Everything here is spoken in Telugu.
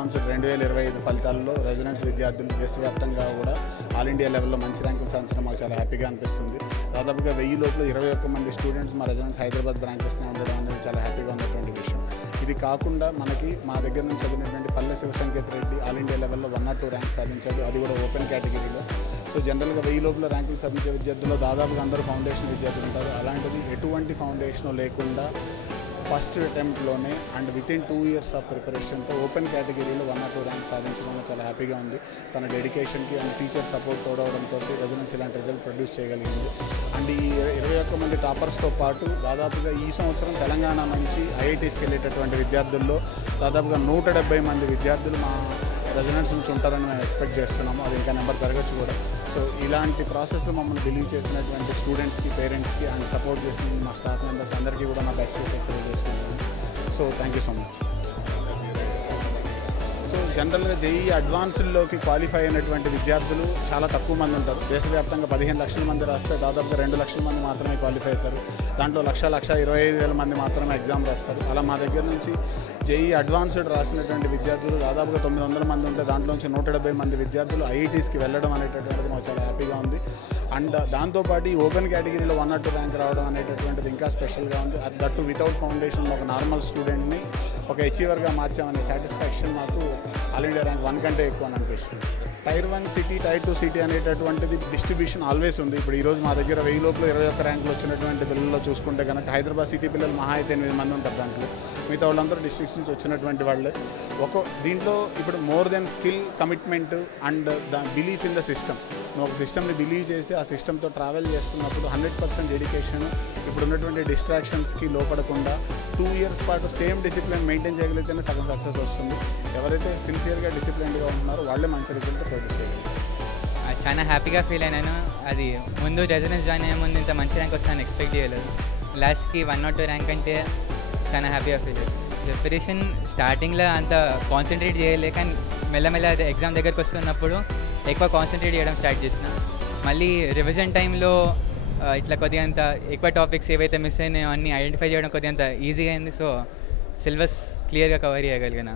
అడ్వాన్స్డ్ 2025 ఫలితాల్లో రెసిడెన్స్ విద్యార్థులు దేశవ్యాప్తంగా కూడా ఆల్ ఇండియా లెవెల్లో మంచి ర్యాంకులు సాధించడం మాకు చాలా హ్యాపీగా అనిపిస్తుంది. దాదాపుగా 1000 లోపల 21 మంది స్టూడెంట్స్ మా రెసిడెన్స్ హైదరాబాద్ బ్రాంచెస్లో ఉండడం అనేది చాలా హ్యాపీగా ఉన్నటువంటి విషయం. ఇది కాకుండా మనకి మా దగ్గర నుంచి చదివినటువంటి పల్లె శివసంకేత్ రెడ్డి ఆల్ ఇండియా లెవెల్లో 102 ర్యాంక్ సాధించాడు, అది కూడా ఓపెన్ కేటగిరీలో. సో జనరల్గా 1000 లోపల ర్యాంకులు సాధించే విద్యార్థుల్లో దాదాపుగా అందరూ ఫౌండేషన్ విద్యార్థులు ఉంటారు. అలాంటిది ఎటువంటి ఫౌండేషన్ లేకుండా ఫస్ట్ అటెంప్ట్లోనే అండ్ వితిన్ 2 years ఆఫ్ ప్రిపరేషన్తో ఓపెన్ కేటగిరీలో 102 ర్యాంక్ సాధించడం చాలా హ్యాపీగా ఉంది. తన డెడికేషన్కి అండ్ టీచర్ సపోర్ట్ తోడవడంతో రెసిడెన్స్ ఇలాంటి రిజల్ట్ ప్రొడ్యూస్ చేయగలిగింది. అండ్ ఈ 21 మంది టాపర్స్తో పాటు దాదాపుగా ఈ సంవత్సరం తెలంగాణ నుంచి ఐఐటీస్కి వెళ్ళేటటువంటి విద్యార్థుల్లో దాదాపుగా 170 మంది విద్యార్థులు మా రెసిడెన్స్ నుంచి ఉంటారని మేము ఎక్స్పెక్ట్ చేస్తున్నాము. అది ఇంకా నెంబర్ పెరగచ్చు కూడా. సో ఇలాంటి ప్రాసెస్లో మమ్మల్ని బిలీవ్ చేసినటువంటి స్టూడెంట్స్కి, పేరెంట్స్కి అండ్ సపోర్ట్ చేసిన మా స్టాఫ్ మెంబర్స్ అందరికీ కూడా నా బెస్ట్ విషెస్ తెలియజేసుకుంటున్నాను. So thank you so much. So జనరల్గా జేఈఈ అడ్వాన్స్డ్లోకి క్వాలిఫై అయినటువంటి విద్యార్థులు చాలా తక్కువ మంది ఉంటారు. దేశవ్యాప్తంగా 15 లక్షల మంది రాస్తే దాదాపుగా 2 లక్షల మంది మాత్రమే క్వాలిఫై అవుతారు. దాంట్లో 1,25,000 మంది మాత్రమే ఎగ్జామ్ రాస్తారు. అలా మా దగ్గర నుంచి జేఈఈ అడ్వాన్స్డ్ రాసినటువంటి విద్యార్థులు దాదాపుగా 900 మంది ఉంటే దాంట్లో నుంచి 170 మంది విద్యార్థులు ఐఐటీస్కి వెళ్ళడం అనేటటువంటిది మాకు చాలా హ్యాపీగా ఉంది. అండ్ దాంతోపాటు ఈ ఓపెన్ కేటగిరీలో 102 ర్యాంక్ రావడం అనేటటువంటిది ఇంకా స్పెషల్గా ఉంది. దట్టు వితౌట్ ఫౌండేషన్ ఒక నార్మల్ స్టూడెంట్ని ఒక అచీవర్గా మార్చామనే సాటిస్ఫాక్షన్ మాకు ఆల్ ఇండియా ర్యాంక్ 1 కంటే ఎక్కువ అని అనిపిస్తుంది. Tier 1 సిటీ, Tier 2 సిటీ అనేటటువంటిది డిస్ట్రిబ్యూషన్ ఆల్వేస్ ఉంది. ఇప్పుడు ఈరోజు మా దగ్గర 1000 లోపల 21 ర్యాంకులు వచ్చినటువంటి పిల్లల్లో చూసుకుంటే కనుక హైదరాబాద్ సిటీ పిల్లలు మహా అయితే 8 మంది ఉంటారు. దాంట్లో మిగతా వాళ్ళందరూ డిస్ట్రిక్ట్స్ నుంచి వచ్చినటువంటి వాళ్ళే. దీంట్లో ఇప్పుడు more than skill, commitment and the belief in the system. నువ్వు ఒక సిస్టమ్ని బిలీవ్ చేసి ఆ సిస్టమ్తో ట్రావెల్ చేస్తున్నప్పుడు 100% డెడికేషన్, ఇప్పుడు ఉన్నటువంటి డిస్ట్రాక్షన్స్కి లోపడకుండా 2 years పాటు సేమ్ డిసిప్లిన్ మెయింటైన్ చేయగలిగితేనే సగం సక్సెస్ వస్తుంది. ఎవరైతే సిన్సియర్గా డిసిప్లిన్డ్గా ఉంటున్నారో వాళ్ళే మంచి రిజల్ట్ ప్రొడ్యూస్ చేయగలుగుతారు. చాలా హ్యాపీగా ఫీల్ అయినాను. అది ముందు రెసిడెన్స్ జాయిన్ అయ్యే ముందు ఇంత మంచి ర్యాంక్ వస్తాను ఎక్స్పెక్ట్ చేయలేదు. లాస్ట్కి 102 ర్యాంక్ అంటే చాలా హ్యాపీగా ఫీల్ అయ్యాను. ప్రిపరేషన్ స్టార్టింగ్లో అంత కాన్సన్ట్రేట్ చేయలే, కానీ మెల్లమెల్ల ఎగ్జామ్ దగ్గరికి వస్తున్నప్పుడు ఎక్కువ కాన్సన్ట్రేట్ చేయడం స్టార్ట్ చేసిన. మళ్ళీ రివిజన్ టైంలో ఇట్లా కొద్దిగా అంత ఎక్కువ టాపిక్స్ ఏవైతే మిస్ అయినాయో అన్నీ ఐడెంటిఫై చేయడం కొద్దిగా అంత ఈజీగా అయింది. సో సిలబస్ క్లియర్గా కవర్ చేయగలిగిన.